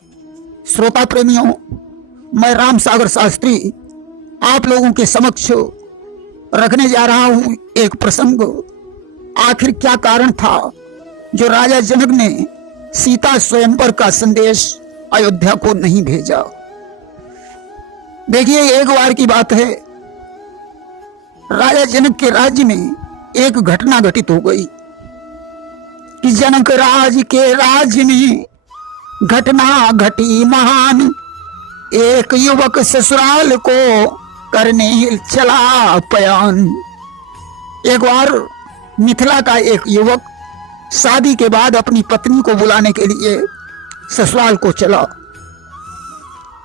श्रोता प्रेमियों, मैं राम सागर शास्त्री आप लोगों के समक्ष रखने जा रहा हूं एक प्रसंग। आखिर क्या कारण था जो राजा जनक ने सीता स्वयंवर का संदेश अयोध्या को नहीं भेजा। देखिए, एक बार की बात है, राजा जनक के राज्य में एक घटना घटित हो गई कि जनक राज के राज्य में घटना घटी महान। एक युवक ससुराल को करने चला पयान। एक बार मिथिला का एक युवक शादी के बाद अपनी पत्नी को बुलाने के लिए ससुराल को चला।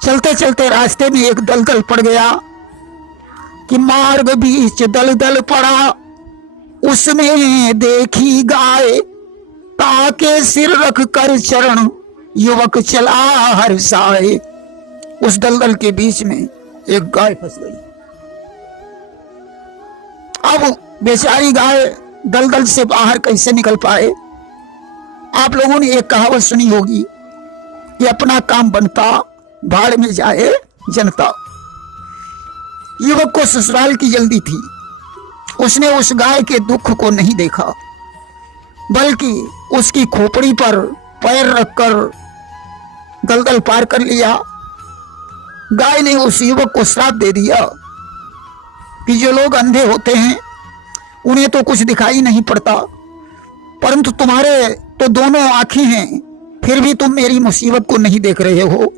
चलते चलते रास्ते में एक दलदल पड़ गया कि मार्ग बीच दलदल पड़ा, उसमें देखी गाय, ताके सिर रख कर चरण युवक चला हर्षाए। उस दलदल के बीच में एक गाय फंस गई। अब बेचारी गाय दलदल से बाहर कैसे निकल पाए। आप लोगों ने एक कहावत सुनी होगी कि अपना काम बनता भाड़ में जाए जनता। युवक को ससुराल की जल्दी थी। उसने उस गाय के दुख को नहीं देखा, बल्कि उसकी खोपड़ी पर पैर रखकर दलदल पार कर लिया। गाय ने उस युवक को श्राप दे दिया कि जो लोग अंधे होते हैं उन्हें तो कुछ दिखाई नहीं पड़ता, परंतु तुम्हारे तो दोनों आंखें हैं, फिर भी तुम मेरी मुसीबत को नहीं देख रहे हो।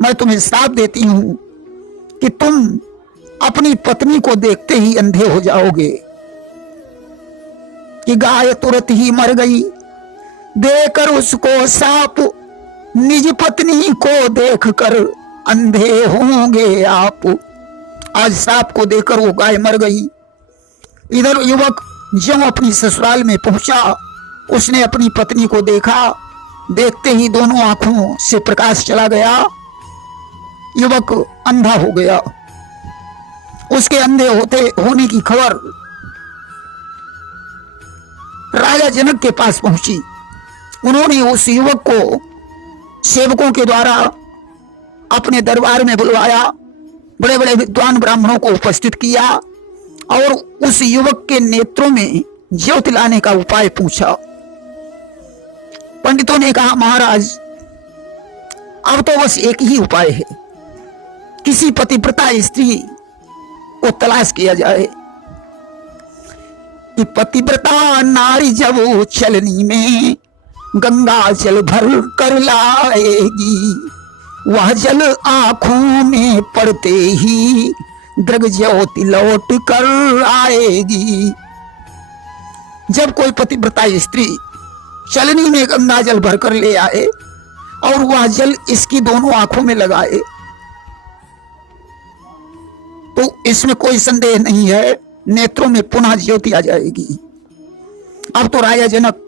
मैं तुम्हें श्राप देती हूं कि तुम अपनी पत्नी को देखते ही अंधे हो जाओगे। कि गाय तुरंत ही मर गई। देकर उसको साप, निज पत्नी को देखकर अंधे होंगे आप। आज साप को देखकर वो गाय मर गई। इधर युवक जब अपनी ससुराल में पहुंचा, उसने अपनी पत्नी को देखा। देखते ही दोनों आंखों से प्रकाश चला गया। युवक अंधा हो गया। उसके अंधे होने की खबर राजा जनक के पास पहुंची। उन्होंने उस युवक को सेवकों के द्वारा अपने दरबार में बुलवाया। बड़े बड़े विद्वान ब्राह्मणों को उपस्थित किया और उस युवक के नेत्रों में ज्योति लाने का उपाय पूछा। पंडितों ने कहा, महाराज अब तो बस एक ही उपाय है, किसी पतिव्रता स्त्री को तलाश किया जाए। कि पतिव्रता नारी जब वो चलनी में गंगा जल भर कर लाएगी, वह जल आंखों में पड़ते ही दृग ज्योति लौट कर आएगी। जब कोई पतिव्रता स्त्री चलनी में गंगा जल भर कर ले आए और वह जल इसकी दोनों आंखों में लगाए, तो इसमें कोई संदेह नहीं है, नेत्रों में पुनः ज्योति आ जाएगी। अब तो राजा जनक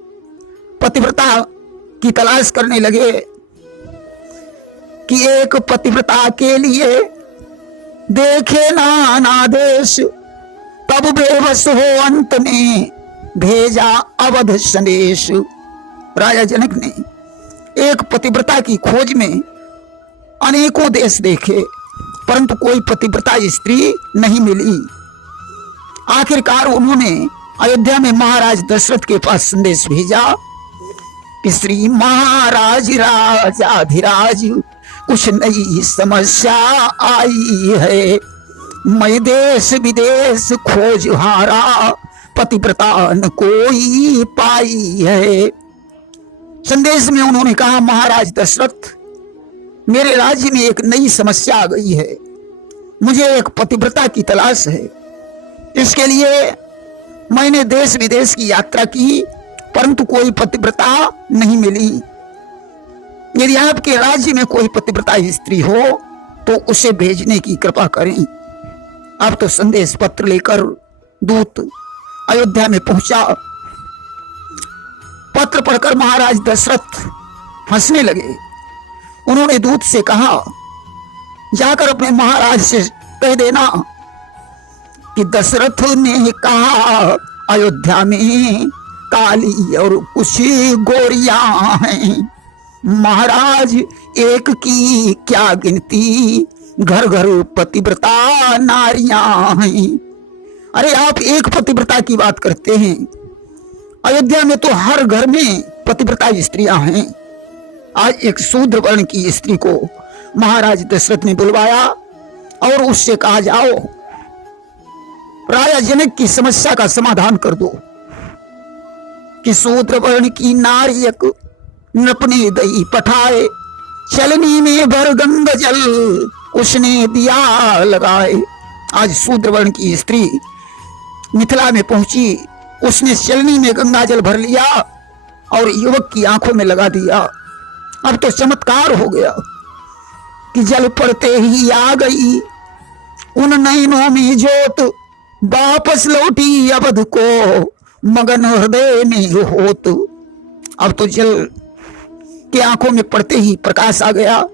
पतिव्रता की तलाश करने लगे कि एक पतिव्रता के लिए देखे नाना देश, तब बेबस हो अंत में भेजा अवध संदेश। राजा जनक ने एक पतिव्रता की खोज में अनेकों देश देखे, परंतु कोई पतिव्रता स्त्री नहीं मिली। आखिरकार उन्होंने अयोध्या में महाराज दशरथ के पास संदेश भेजा कि श्री महाराज राजाधिराज, कुछ नई समस्या आई है। मैं देश विदेश खोज हारा, पतिव्रता न कोई पाई है। संदेश में उन्होंने कहा, महाराज दशरथ, मेरे राज्य में एक नई समस्या आ गई है। मुझे एक पतिव्रता की तलाश है। इसके लिए मैंने देश विदेश की यात्रा की, परंतु कोई पतिव्रता नहीं मिली। यदि आपके राज्य में कोई पतिव्रता स्त्री हो तो उसे भेजने की कृपा करें। अब तो संदेश पत्र लेकर दूत अयोध्या में पहुंचा। पत्र पढ़कर महाराज दशरथ हंसने लगे। उन्होंने दूत से कहा, जाकर अपने महाराज से कह देना कि दशरथ ने कहा अयोध्या में काली और कुछ गोरियां हैं। महाराज एक की क्या गिनती, घर घर पतिव्रता नारियां हैं। अरे आप एक पतिव्रता की बात करते हैं, अयोध्या में तो हर घर में पतिव्रता स्त्रियां हैं। आज एक शूद्र वर्ण की स्त्री को महाराज दशरथ ने बुलवाया और उससे कहा, जाओ राजा जनक की समस्या का समाधान कर दो कि शूद्र वर्ण की नारी एक नपने दई पठाए, चलनी में भर गंगा जल उसने दिया लगाए। आज शूद्र वर्ण की स्त्री मिथिला में पहुंची, उसने चलनी में गंगा जल भर लिया और युवक की आंखों में लगा दिया। अब तो चमत्कार हो गया कि जल पड़ते ही आ गई उन नैनों में जोत, वापस लौटी अवध को मगन हृदय में होत। अब तो जल के आंखों में पड़ते ही प्रकाश आ गया।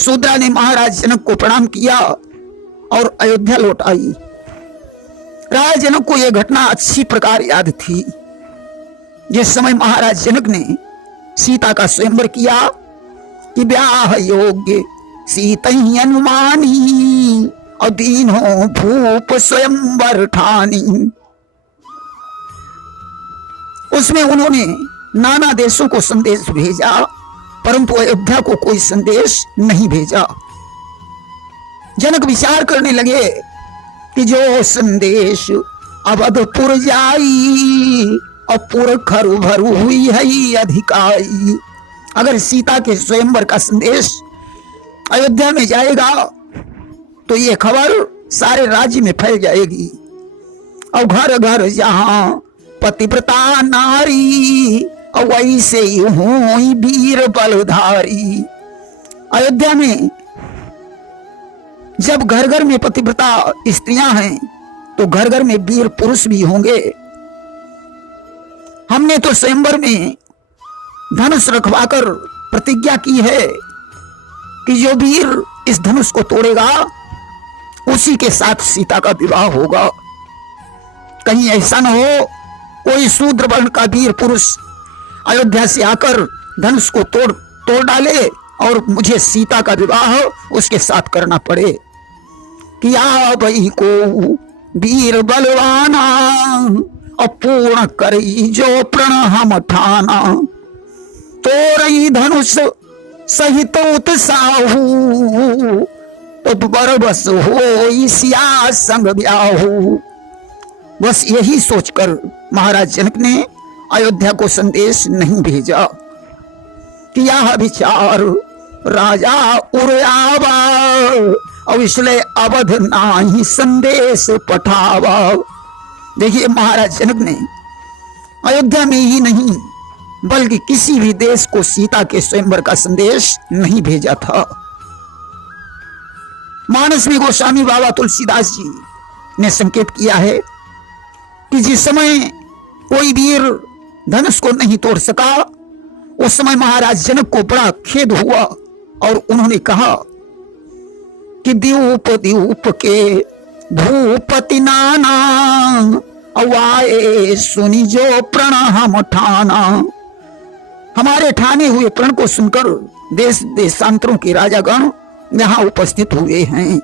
शूद्रा ने महाराज जनक को प्रणाम किया और अयोध्या लौट आई। राजा जनक को यह घटना अच्छी प्रकार याद थी। जिस समय महाराज जनक ने सीता का स्वयंवर किया कि ब्याह योग्य सीता ही अनुमानी और दीन हो भूप स्वयंवर ठानी, उसमें उन्होंने नाना देशों को संदेश भेजा परंतु अयोध्या को कोई संदेश नहीं भेजा। जनक विचार करने लगे कि जो संदेश अवधपुर जाई और पुर खरु भरु हुई है अधिकाई। अगर सीता के स्वयंवर का संदेश अयोध्या में जाएगा तो ये खबर सारे राज्य में फैल जाएगी और घर घर जहां पतिव्रता नारी और वैसे ही हो वीर बलधारी। अयोध्या में जब घर घर में पतिव्रता स्त्रियां हैं तो घर घर में वीर पुरुष भी होंगे। हमने तो स्वयंवर में धनुष रखवाकर प्रतिज्ञा की है कि जो वीर इस धनुष को तोड़ेगा उसी के साथ सीता का विवाह होगा। कहीं ऐसा न हो कोई शूद्र वर्ण का वीर पुरुष अयोध्या से आकर धनुष को तोड़ डाले और मुझे सीता का विवाह उसके साथ करना पड़े। किया भाई को वीर बलवाना और पूर्ण करी जो प्रण हम ठाना, तोरई धनुष सहित उत्साहू तो बरबस हो सिया संग ब्याहू। बस यही सोचकर महाराज जनक ने अयोध्या को संदेश नहीं भेजा कि यह विचार राजा उड़ावा और इसलिए अवध नाही संदेश पठावा। देखिए महाराज जनक ने अयोध्या में ही नहीं बल्कि किसी भी देश को सीता के स्वयंवर का संदेश नहीं भेजा था। मानस में गोस्वामी बाबा तुलसीदास जी ने संकेत किया है कि जिस समय कोई वीर धनुष को नहीं तोड़ सका उस समय महाराज जनक को बड़ा खेद हुआ और उन्होंने कहा कि द्यूप द्यूप के भूपति नाना अवाए सुनी जो प्रण हम ठाना। हमारे ठाने हुए प्रण को सुनकर देश देशांतरों के राजागण यहां उपस्थित हुए हैं,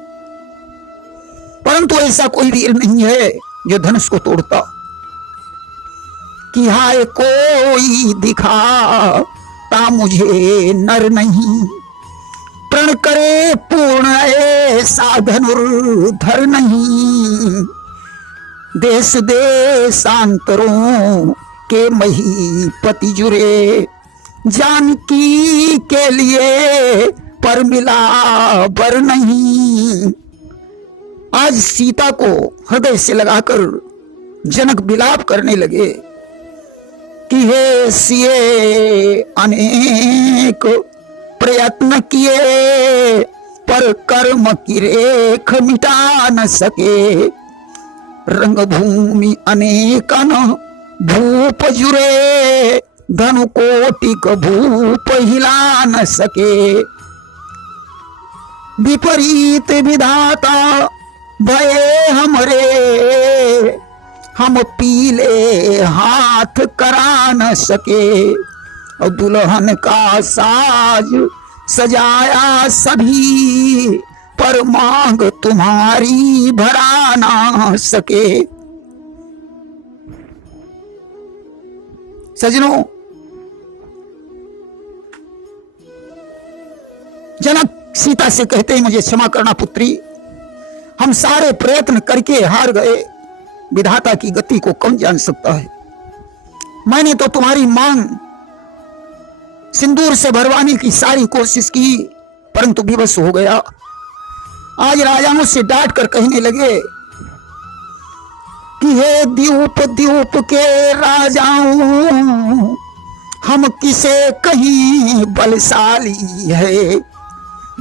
परंतु ऐसा कोई वीर नहीं है जो धनुष को तोड़ता। कि हाय कोई दिखाता मुझे नर नहीं, प्रण करे पूर्ण ऐसा धनुर्धर नहीं। देश देशांतरों के महीपति जुरे, जानकी के लिए पर मिला बर नहीं। आज सीता को हृदय से लगाकर जनक विलाप करने लगे कि हे सिए अनेक प्रयत्न किए पर कर्म की रेख मिटा न सके। रंगभूमि अनेकन भूप जुरे, धनु कोटिक भूप हिला न सके। विपरीत विधाता भये हमरे, हम पीले हाथ करा न सके। और दुल्हन का साज सजाया सभी, पर मांग तुम्हारी भरा ना सके। सजनों, जनक सीता से कहते हैं, मुझे क्षमा करना पुत्री, हम सारे प्रयत्न करके हार गए, विधाता की गति को कौन जान सकता है। मैंने तो तुम्हारी मांग सिंदूर से भरवाने की सारी कोशिश की, परंतु विवश हो गया। आज राजा मुझसे डांट कर कहने लगे कि हे द्वीप द्वीप के राजाओं, हम किसे कहीं बलशाली है।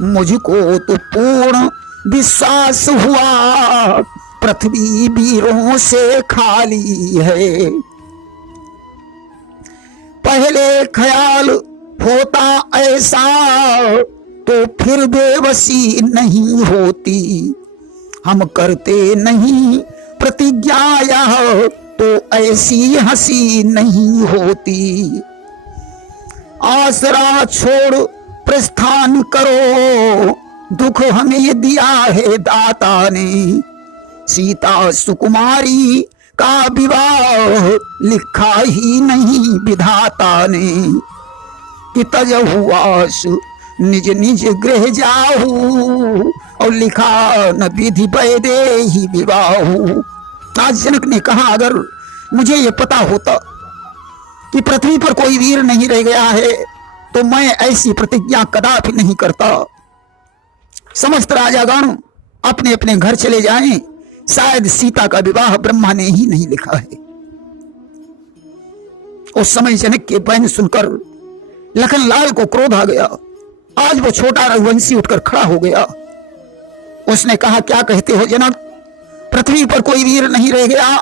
मुझको तो पूर्ण विश्वास हुआ, पृथ्वी वीरों से खाली है। पहले ख्याल होता ऐसा, तो फिर बेबसी नहीं होती। हम करते नहीं प्रतिज्ञा यह, तो ऐसी हंसी नहीं होती। आसरा छोड़ प्रस्थान करो, दुख हमें दिया है दाता ने। सीता सुकुमारी का विवाह लिखा ही नहीं विधाता ने। कि तजहु आस निज निज गृह जाहू, और लिखा न विधि वैदे ही विवाहू। आज जनक ने कहा, अगर मुझे ये पता होता कि पृथ्वी पर कोई वीर नहीं रह गया है, तो मैं ऐसी प्रतिज्ञा कदापि नहीं करता। समस्त राजागण अपने अपने घर चले जाएं, शायद सीता का विवाह ब्रह्मा ने ही नहीं लिखा है। उस समय जनक के बैन सुनकर लखनलाल को क्रोध आ गया। आज वो छोटा रघुवंशी उठकर खड़ा हो गया। उसने कहा, क्या कहते हो जनक, पृथ्वी पर कोई वीर नहीं रह गया?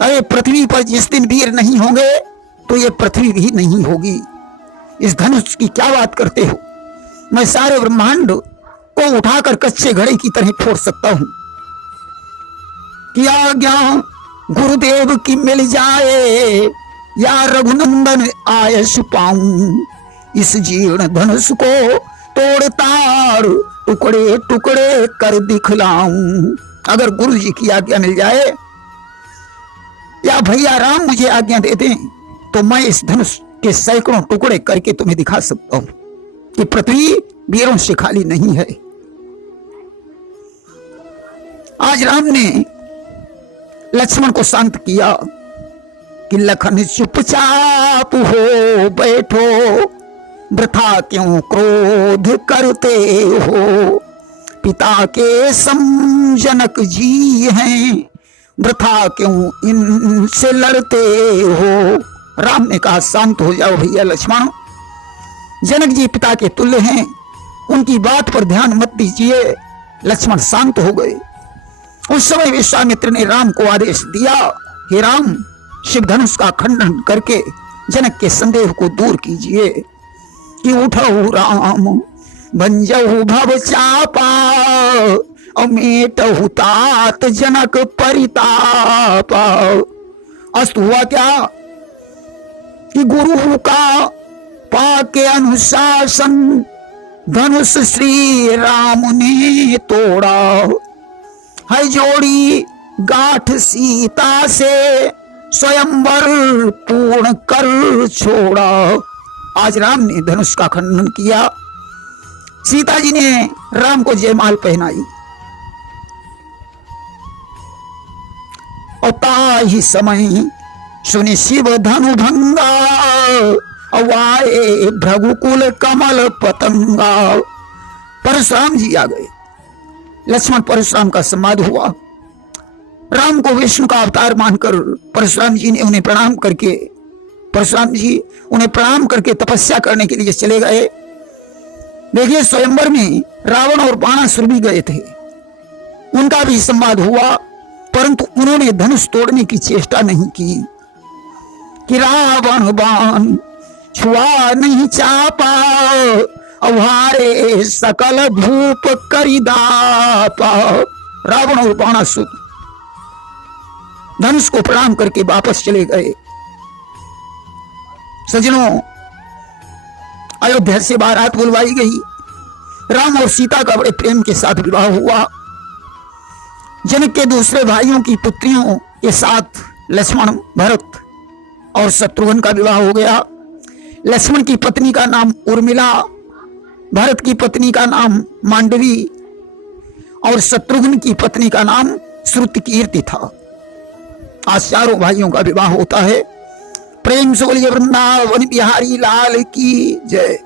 अरे पृथ्वी पर जिस दिन वीर नहीं होंगे तो ये पृथ्वी भी नहीं होगी। इस धनुष की क्या बात करते हो? मैं सारे ब्रह्मांड को उठाकर कच्चे घड़े की तरह फोड़ सकता हूं। कि आज्ञा गुरुदेव की मिल जाए, या रघुनंदन आयस पाऊं। इस जीर्ण धनुष को तोड़ ताड़ टुकड़े टुकड़े कर दिखलाऊं। अगर गुरु जी की आज्ञा मिल जाए, या भैया राम मुझे आज्ञा दे दें, तो मैं इस धनुष के सैकड़ों टुकड़े करके तुम्हें दिखा सकता हूं कि पृथ्वी वीरों से खाली नहीं है। आज राम ने लक्ष्मण को शांत किया कि लखन चुपचाप हो बैठो, वृथा क्यों क्रोध करते हो। पिता के सम जनक जी हैं, वृथा क्यों इनसे लड़ते हो। राम ने कहा, शांत हो जाओ भैया लक्ष्मण, जनक जी पिता के तुल्य हैं, उनकी बात पर ध्यान मत दीजिए। लक्ष्मण शांत हो गए। उस समय विश्वामित्र ने राम को आदेश दिया, हे राम, शिव धनुष का खंडन करके जनक के संदेह को दूर कीजिए। कि उठहु राम भंजहु भव चापा, और मेटहु तात जनक परितापा। अस्त हुआ क्या कि गुरु का पाके अनुशासन धनुष श्री राम ने तोड़ा। है जोड़ी गांठ सीता से स्वयंवर पूर्ण कर छोड़ा। आज राम ने धनुष का खंडन किया। सीता जी ने राम को जयमाल पहनाई। और ताही समय सुनि शिव धनु भंगा, अवाए भृगुकुल कमल पतंगा। परशुराम जी आ गए। लक्ष्मण परशुराम का संवाद हुआ। राम को विष्णु का अवतार मानकर परशुराम जी ने उन्हें प्रणाम करके तपस्या करने के लिए चले गए। देखिए, स्वयंवर में रावण और बाणासुर भी गए थे, उनका भी संवाद हुआ, परंतु उन्होंने धनुष तोड़ने की चेष्टा नहीं की। कि रावण बाण छुआ नहीं चापा, अवारे सकल भूप करिदापा। रावण और बाणासुर धनुष को प्रणाम करके वापस चले गए। सजनों, अयोध्या से बारात बुलवाई गई। राम और सीता का बड़े प्रेम के साथ विवाह हुआ। जनक के दूसरे भाइयों की पुत्रियों के साथ लक्ष्मण, भरत और शत्रुघ्न का विवाह हो गया। लक्ष्मण की पत्नी का नाम उर्मिला, भरत की पत्नी का नाम मांडवी और शत्रुघ्न की पत्नी का नाम श्रुतकीर्ति था। आज चारों भाइयों का विवाह होता है। प्रेम से बोलिए वृंदावन बिहारी लाल की जय।